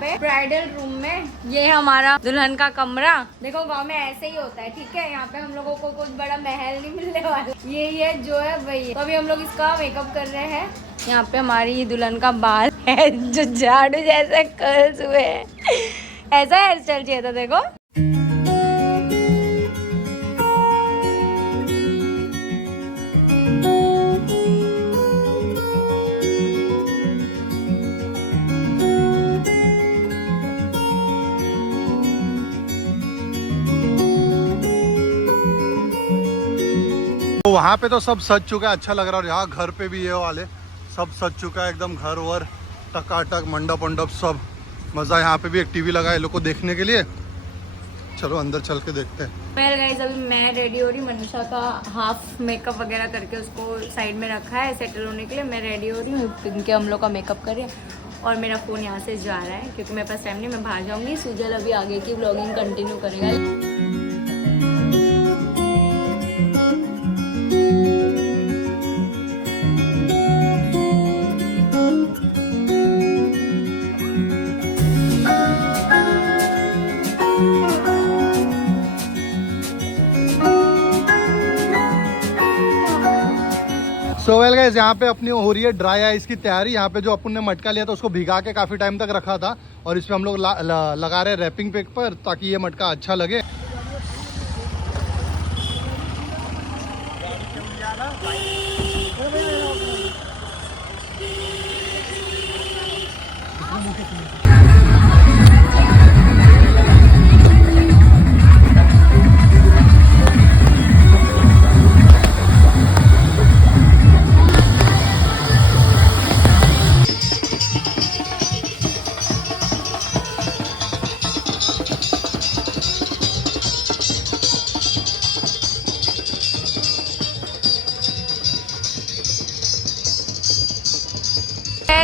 पे bridal room में। ये हमारा दुल्हन का कमरा। देखो गांव में ऐसे ही होता है, ठीक है। यहाँ पे हम लोगों को कुछ बड़ा महल नहीं मिलने वाला, ये जो है वही है। तो अभी हम लोग इसका मेकअप कर रहे हैं। यहाँ पे हमारी दुल्हन का बाल है जो झाड़ू जैसे कर्ल्स हुए हैं। ऐसा हेयर स्टाइल चाहिए था देखो। तो वहाँ पे तो सब सज चुका है, अच्छा लग रहा है। और यहाँ घर पे भी ये वाले सब सज चुका है एकदम, घर वर टकाटक, मंडप वंडप सब मज़ा। यहाँ पे भी एक टीवी लगा है लोग को देखने के लिए। चलो अंदर चल के देखते हैं। वेल गाइस, अभी मैं रेडी हो रही हूँ। मनीषा का हाफ मेकअप वगैरह करके उसको साइड में रखा है सेटल होने के लिए। मैं रेडी हो रही हूँ क्योंकि हम लोग का मेकअप कर रहे हैं। और मेरा फ़ोन यहाँ से जा रहा है क्योंकि मेरे पास टाइम नहीं, मैं बाहर जाऊँगी। सुजल अभी आगे की व्लॉगिंग कंटिन्यू करेगा। सो वेल गाइस, यहाँ पे अपनी हो रही है ड्राई आइस की तैयारी। यहाँ पे जो अपन ने मटका लिया था उसको भिगा के काफ़ी टाइम तक रखा था और इसमें हम लोग लगा रहे हैं रैपिंग पेपर ताकि ये मटका अच्छा लगे।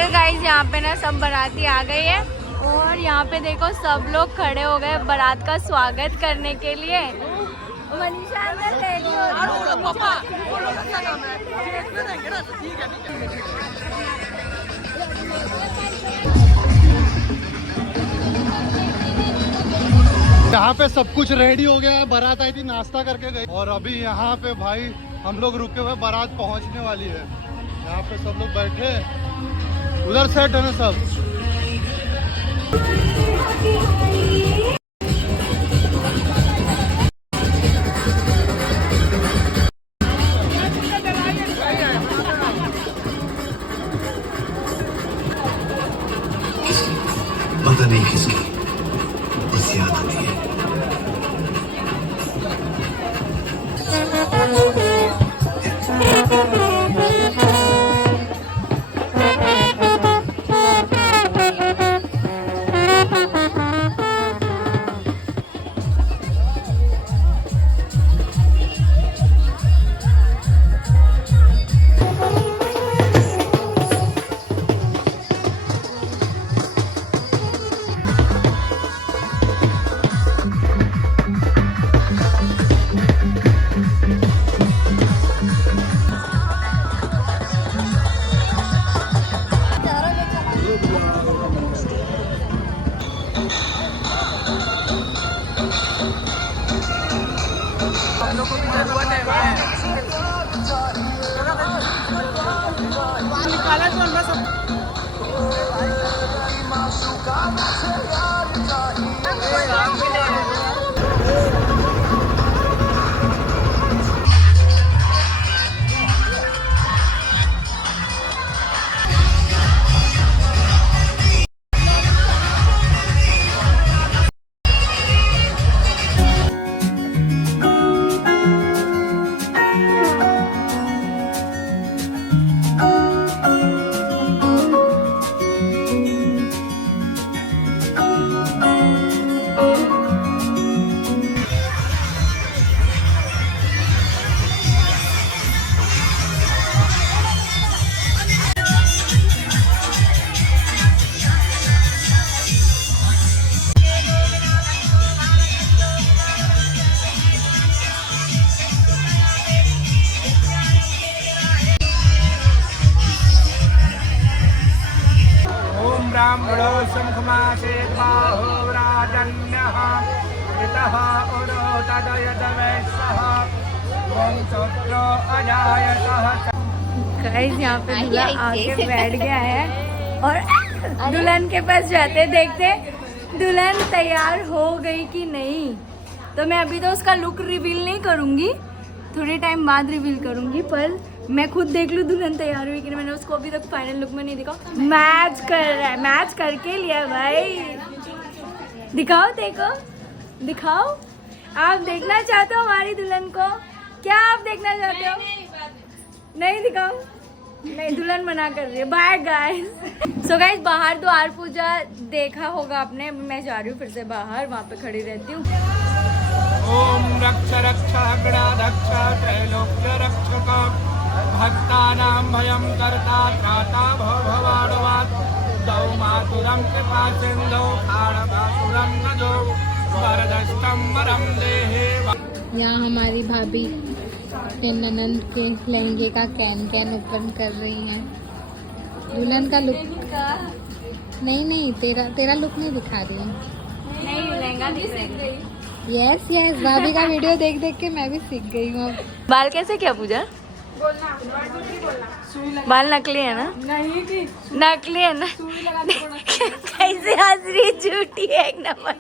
गाइस, यहाँ पे ना सब बाराती आ गई है और यहाँ पे देखो सब लोग खड़े हो गए बारात का स्वागत करने के लिए। मनीषा अंदर रेडी हो यहाँ पे सब कुछ रेडी हो गया है। बारात आई थी, नाश्ता करके गई और अभी यहाँ पे भाई हम लोग रुके हुए, बारात पहुँचने वाली है। यहाँ पे सब लोग बैठे, उधर सेट है ना सब। पता नहीं किसकी, बस याद आती है। ब्राह्मणो शंखमासे बाहो व्राजन्यः इतः उरो तदयतवैश्यः वंशोत्रो अजायतः। गाइस यहाँ पे दूल्हा आके बैठ गया है और दुल्हन के पास जाते देखते दुल्हन तैयार हो गई कि नहीं। तो मैं अभी तो उसका लुक रिवील नहीं करूंगी, थोड़े टाइम बाद रिवील करूंगी, पर मैं खुद देख लूँ दुल्हन तैयार हुई कि नहीं। मैंने उसको अभी तक फाइनल लुक में नहीं दिखा। मैच कर रहा है, मैच करके लिया भाई। दिखाओ, देखो दिखाओ। आप देखना चाहते हो हमारी दुल्हन को? क्या आप देखना चाहते हो? नहीं दिखाओ, नहीं, दुल्हन मना कर रही है। Bye guys. सो गाइस, बाहर द्वार पूजा देखा होगा आपने। अभी मैं जा रही हूँ फिर से बाहर, वहाँ पे खड़ी रहती हूँ। ओम रक्ष रक्ष गणाध्यक्ष त्रैलोक्य रक्षक भक्तानां भयं कर्ता त्राता भव भवाडवात् दौ मातुरं कृपा सिन्धौ खाणवासुरं नजो वरदष्टं वरं देहे। यहाँ हमारी भाभी के ननंद के लहंगे का कैन ओपन कर रही हैं। दुल्हन का लुक नहीं, तेरा लुक नहीं दिखा रही है। नहीं, लहंगा नहीं सीख गई। यस भाभी का वीडियो देख देख के मैं भी सीख गई हूँ। बाल कैसे किया पूजा? बोलना। बाल नकली है ना? नहीं की नकली है ना? कैसे हंस रही, झूठी है एक नंबर।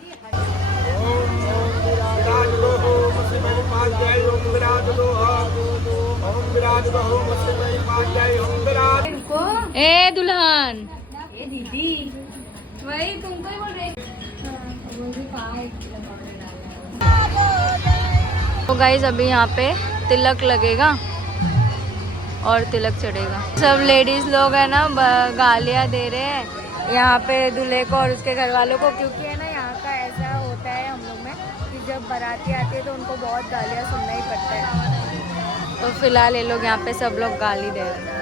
ए दुल्हन, ए दीदी, वही तुमको ही बोल रही। तो गाइस अभी यहाँ पे तिलक लगेगा और तिलक चढ़ेगा। सब लेडीज लोग है ना गालियाँ दे रहे हैं यहाँ पे दूल्हे को और उसके घर वालों को, क्योंकि है ना यहाँ का ऐसा होता है हम लोग में कि जब बाराती आती है तो उनको बहुत गालियाँ सुनना ही पड़ता है। तो फिलहाल ये लोग यहाँ पे सब लोग गाली दे रहे हैं।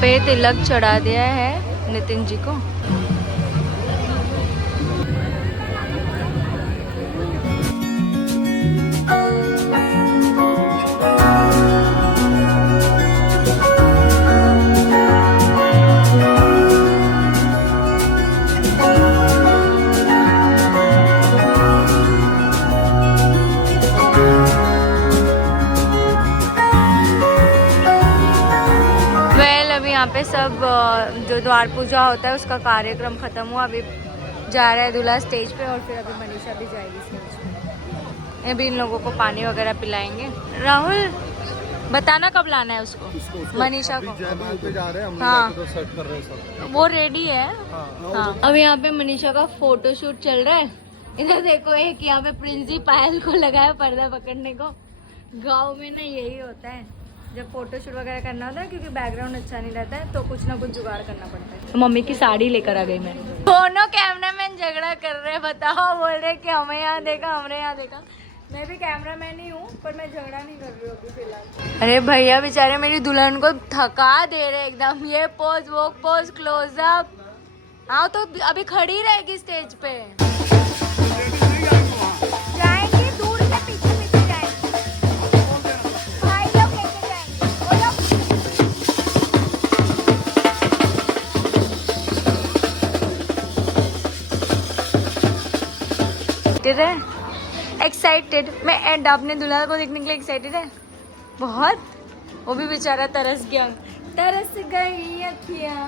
पे तिलक चढ़ा दिया है नितिन जी को। यहाँ पे सब जो द्वार पूजा होता है उसका कार्यक्रम खत्म हुआ। अभी जा रहा है दूल्हा स्टेज पे और फिर अभी मनीषा भी जाएगी स्टेज पे। अभी इन लोगों को पानी वगैरह पिलाएंगे। राहुल बताना कब लाना है उसको मनीषा को? हाँ तो सेट कर रहे हैं सब, वो रेडी है। हाँ अब यहाँ पे मनीषा का फोटो शूट चल रहा है। इधर देखो, एक यहाँ पे प्रिंसिपल को लगाया पर्दा पकड़ने को। गाँव में ना यही होता है, जब फोटो शूट वगैरह करना होता है क्योंकि बैकग्राउंड अच्छा नहीं रहता है तो कुछ ना कुछ जुगाड़ करना पड़ता है। तो मम्मी की साड़ी लेकर आ गई मैं। दोनों कैमरामैन झगड़ा कर रहे हैं, बताओ, बोल रहे कि हमें यहाँ देखा, हमने यहाँ देखा। मैं भी कैमरामैन ही हूँ पर मैं झगड़ा नहीं कर रही हूँ अभी फिलहाल। अरे भैया बेचारे मेरी दुल्हन को थका दे रहे एकदम। ये पोज, वो पोज, क्लोजअप। हाँ तो अभी खड़ी रहेगी स्टेज पे। जाएंगे दूर से, पीछे पीछे जाएंगे। भाई लोग लेके जाएंगे। बोलो। एक्साइटेड मैं एंड अपने दुल्हा को देखने के लिए एक्साइटेड है बहुत। वो भी बेचारा तरस गया, तरस गई अखियाँ।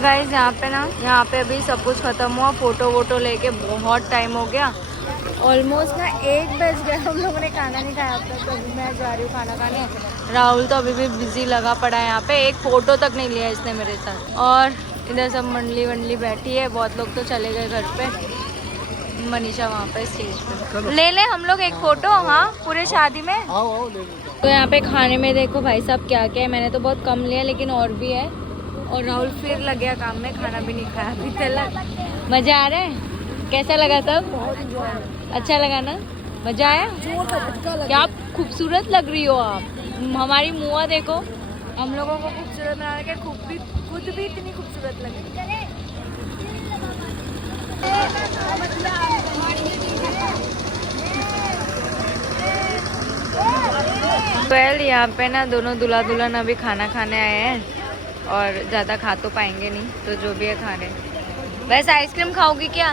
गाइस यहाँ पे ना, यहाँ पे अभी सब कुछ खत्म हुआ, फोटो वोटो लेके बहुत टाइम हो गया। ऑलमोस्ट ना 1 बज गया, हम लोगों ने खाना नहीं खाया अब तक। तो अभी मैं जा रही हूँ खाना खाने। राहुल तो अभी भी बिजी लगा पड़ा है यहाँ पे, एक फ़ोटो तक नहीं लिया इसने मेरे साथ। और इधर सब मंडली वंडली बैठी है, बहुत लोग तो चले गए घर पे। मनीषा वहाँ पे स्टेज पे। ले ले हम लोग एक फ़ोटो, हाँ पूरे शादी में। आओ ले तो यहाँ पे खाने में देखो भाई साहब क्या क्या है। मैंने तो बहुत कम लिया लेकिन और भी है। और राहुल फिर लग गया काम में, खाना भी नहीं खाया अभी तक। मज़ा आ रहा है? कैसा लगा सब? अच्छा लगा ना? मज़ा आया? क्या खूबसूरत लग रही हो आप। हमारी मुआ देखो, हम लोगों को खूबसूरत बना के खुद भी इतनी खूबसूरत लग रही है। वेल यहाँ पे ना दोनों दूल्हा दुल्हन अभी खाना खाने आए हैं और ज़्यादा खा तो पाएंगे नहीं, तो जो भी है खा रहे। वैसे आइसक्रीम खाओगी क्या?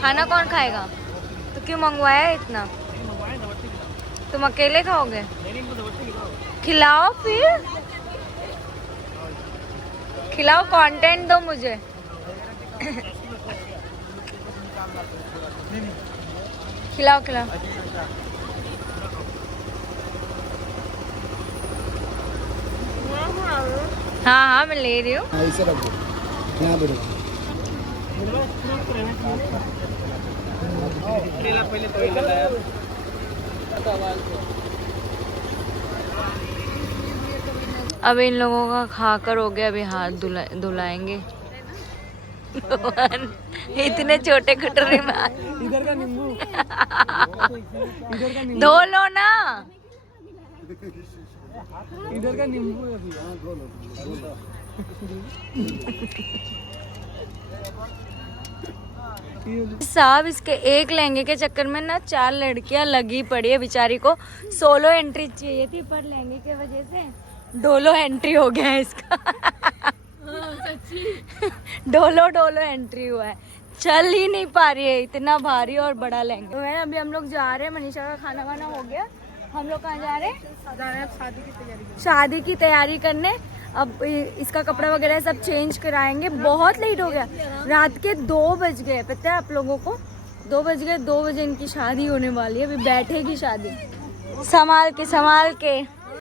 खाना कौन खाएगा? तो क्यों मंगवाया है इतना? तुम अकेले खाओगे? खिलाओ फिर, खिलाओ, कंटेंट दो मुझे। खिलाओ खिलाओ। हाँ हाँ मैं ले रही हूँ। अब इन लोगों का खाकर हो गया, अभी हाथ धुलाएंगे। इतने छोटे कटोरे में इधर का नींबू धो लो ना। इधर का नींबू साहब इसके एक लहंगे के चक्कर में ना 4 लड़कियां लगी पड़ी है बेचारी को। सोलो एंट्री चाहिए थी पर लहंगे की वजह से डोलो एंट्री हो गया है इसका। सच्ची डोलो एंट्री हुआ है, चल ही नहीं पा रही है, इतना भारी और बड़ा लहंगा। तो अभी हम लोग जा रहे हैं, मनीषा का खाना वाना हो गया। हम लोग कहाँ जा रहे हैं? शादी की तैयारी करने। अब इसका कपड़ा वगैरह सब चेंज कराएंगे। बहुत लेट हो गया, रात के 2 बज गए, पता है आप लोगों को? 2 बज गए, 2 बजे इनकी शादी होने वाली है। अभी बैठेगी शादी। संभाल के